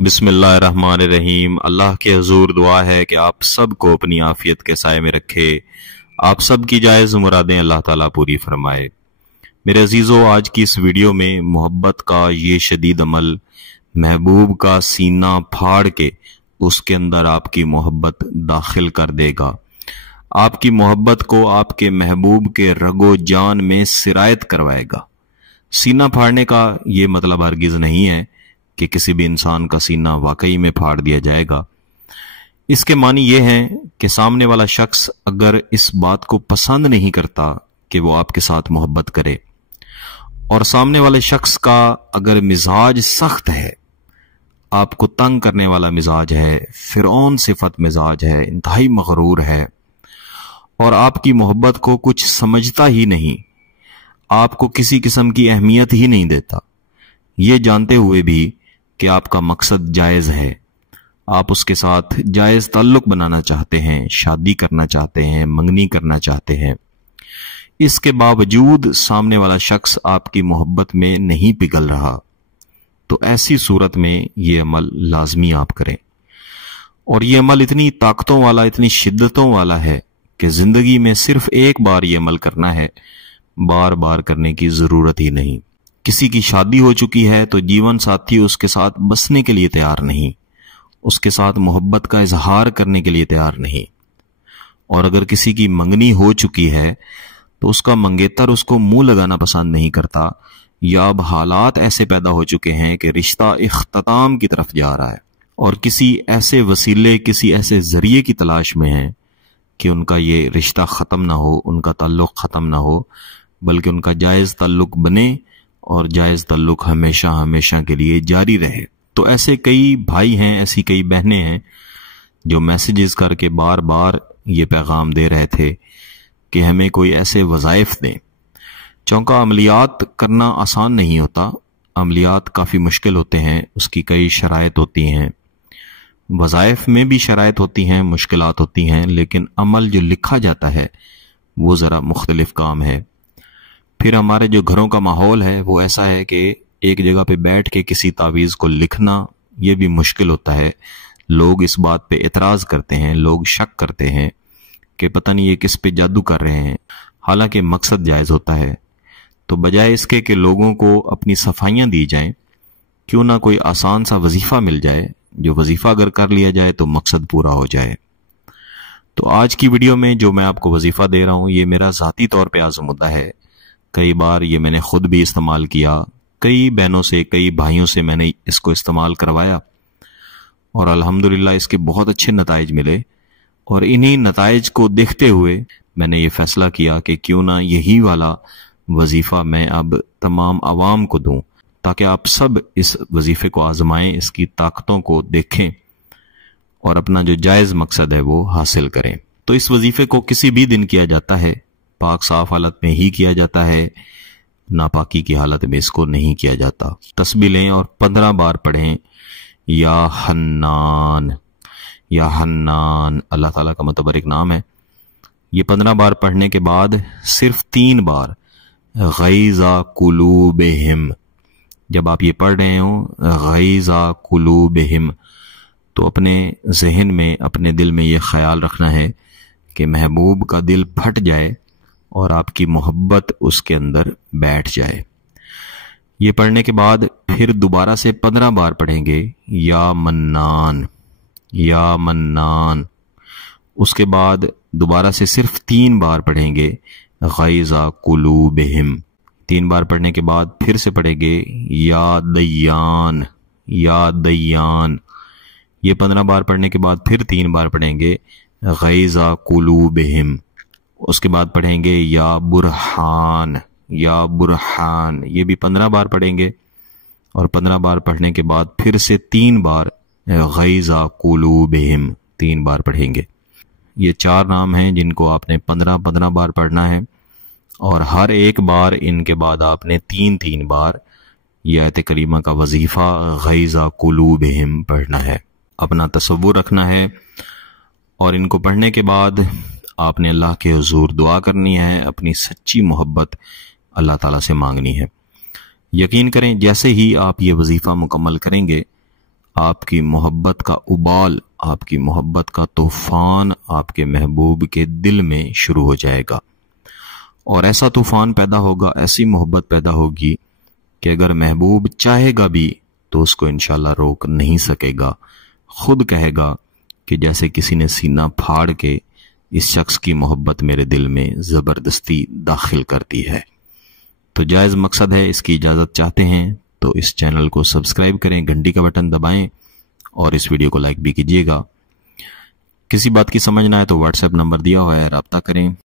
बिस्मिल्लाहिर्रहमानिर्रहीम। अल्लाह के हुजूर दुआ है कि आप सब को अपनी आफियत के साए में रखे, आप सब की जायज़ मुरादें अल्लाह ताला पूरी फरमाए। मेरे अजीज़ों, आज की इस वीडियो में मोहब्बत का ये शदीद अमल महबूब का सीना फाड़ के उसके अंदर आपकी मोहब्बत दाखिल कर देगा। आपकी मोहब्बत को आपके महबूब के रगो जान में सिरायत करवाएगा। सीना फाड़ने का ये मतलब हरगिज नहीं है कि किसी भी इंसान का सीना वाकई में फाड़ दिया जाएगा। इसके मानी ये है कि सामने वाला शख्स अगर इस बात को पसंद नहीं करता कि वो आपके साथ मोहब्बत करे, और सामने वाले शख्स का अगर मिजाज सख्त है, आपको तंग करने वाला मिजाज है, फिरौन सिफत मिजाज है, इंतहाई मगरूर है और आपकी मोहब्बत को कुछ समझता ही नहीं, आपको किसी किस्म की अहमियत ही नहीं देता, ये जानते हुए भी कि आपका मकसद जायज है, आप उसके साथ जायज ताल्लुक बनाना चाहते हैं, शादी करना चाहते हैं, मंगनी करना चाहते हैं, इसके बावजूद सामने वाला शख्स आपकी मोहब्बत में नहीं पिघल रहा, तो ऐसी सूरत में ये अमल लाजमी आप करें। और ये अमल इतनी ताकतों वाला, इतनी शिद्दतों वाला है कि जिंदगी में सिर्फ एक बार ये अमल करना है, बार बार करने की जरूरत ही नहीं। किसी की शादी हो चुकी है तो जीवन साथी उसके साथ बसने के लिए तैयार नहीं, उसके साथ मोहब्बत का इजहार करने के लिए तैयार नहीं। और अगर किसी की मंगनी हो चुकी है तो उसका मंगेतर उसको मुंह लगाना पसंद नहीं करता, या अब हालात ऐसे पैदा हो चुके हैं कि रिश्ता इख्तिताम की तरफ जा रहा है और किसी ऐसे वसीले, किसी ऐसे जरिए की तलाश में है कि उनका ये रिश्ता खत्म ना हो, उनका ताल्लुक खत्म ना हो, बल्कि उनका जायज ताल्लुक बने और जायज ताल्लुक हमेशा हमेशा के लिए जारी रहे। तो ऐसे कई भाई हैं, ऐसी कई बहनें हैं जो मैसेजेस करके बार बार ये पैगाम दे रहे थे कि हमें कोई ऐसे वज़ाइफ दें। चौंका अमलियात करना आसान नहीं होता, अमलियात काफ़ी मुश्किल होते हैं, उसकी कई शराइत होती हैं, वज़ाइफ में भी शराइत होती हैं, मुश्किलात होती हैं, लेकिन अमल जो लिखा जाता है वो ज़रा मुख्तलिफ काम है। फिर हमारे जो घरों का माहौल है वो ऐसा है कि एक जगह पे बैठ के किसी तावीज़ को लिखना ये भी मुश्किल होता है। लोग इस बात पे एतराज़ करते हैं, लोग शक करते हैं कि पता नहीं ये किस पे जादू कर रहे हैं, हालांकि मकसद जायज़ होता है। तो बजाय इसके कि लोगों को अपनी सफाइयाँ दी जाएं, क्यों ना कोई आसान सा वजीफ़ा मिल जाए, जो वजीफ़ा अगर कर लिया जाए तो मकसद पूरा हो जाए। तो आज की वीडियो में जो मैं आपको वजीफ़ा दे रहा हूँ ये मेरा ज़ाती तौर पर आज़मुदा है। कई बार ये मैंने खुद भी इस्तेमाल किया, कई बहनों से, कई भाइयों से मैंने इसको इस्तेमाल करवाया और अल्हम्दुलिल्लाह इसके बहुत अच्छे नताइज मिले। और इन्हीं नताइज को देखते हुए मैंने ये फैसला किया कि क्यों ना यही वाला वजीफ़ा मैं अब तमाम आवाम को दूं, ताकि आप सब इस वजीफ़े को आजमाएं, इसकी ताकतों को देखें और अपना जो जायज़ मकसद है वो हासिल करें। तो इस वजीफ़े को किसी भी दिन किया जाता है, पाक साफ हालत में ही किया जाता है, नापाकी की हालत में इसको नहीं किया जाता। तस्बीह लें और 15 बार पढ़ें या हन्नान। या हन्नान अल्लाह ताला का मुतबरिक नाम है। ये 15 बार पढ़ने के बाद सिर्फ 3 बार गैज़ा कुलूबिहिम, जब आप ये पढ़ रहे हो गैज़ा कुलूबिहिम, तो अपने जहन में, अपने दिल में ये ख्याल रखना है कि महबूब का दिल फट जाए और आपकी मोहब्बत उसके अंदर बैठ जाए। ये पढ़ने के बाद फिर दोबारा से 15 बार पढ़ेंगे या मन्नान, या मन्नान। उसके बाद दोबारा से सिर्फ 3 बार पढ़ेंगे गैज़ा कुलूबिहिम। 3 बार पढ़ने के बाद फिर से पढ़ेंगे या दय्यान, या दय्यान। ये 15 बार पढ़ने के बाद फिर 3 बार पढ़ेंगे गैज़ा कुलूबिहिम। उसके बाद पढ़ेंगे या बुरहान, या बुरहान। ये भी 15 बार पढ़ेंगे और 15 बार पढ़ने के बाद फिर से 3 बार गैज़ा कुलूबिहिम, 3 बार पढ़ेंगे। ये 4 नाम हैं जिनको आपने 15-15 बार पढ़ना है और हर एक बार इनके बाद आपने 3-3 बार यह आयत करीमा का वजीफा गैज़ा कुलूबिहिम पढ़ना है। अपना तसव्वुर रखना है और इनको पढ़ने के बाद आपने अल्लाह के हुजूर दुआ करनी है, अपनी सच्ची मोहब्बत अल्लाह ताला से मांगनी है। यकीन करें जैसे ही आप ये वजीफ़ा मुकम्मल करेंगे آپ کی محبت کا ابال، آپ کی محبت کا طوفان آپ کے محبوب کے دل میں شروع ہو جائے گا، اور ایسا طوفان پیدا ہوگا، ایسی محبت پیدا ہوگی کہ اگر محبوب چاہے گا بھی تو اس کو انشاءاللہ روک نہیں سکے گا، خود کہے گا کہ جیسے کسی نے سینہ پھاڑ کے اس شخص کی محبت میرے دل میں زبردستی داخل کر دی ہے۔ تو جائز مقصد ہے، اس کی اجازت چاہتے ہیں تو اس چینل کو سبسکرائب کریں، گھنٹی کا بٹن دبائیں اور اس ویڈیو کو لائک بھی کیجیے گا۔ کسی بات کی سمجھ نہ آئے تو واٹس ایپ نمبر دیا ہوا ہے، رابطہ کریں۔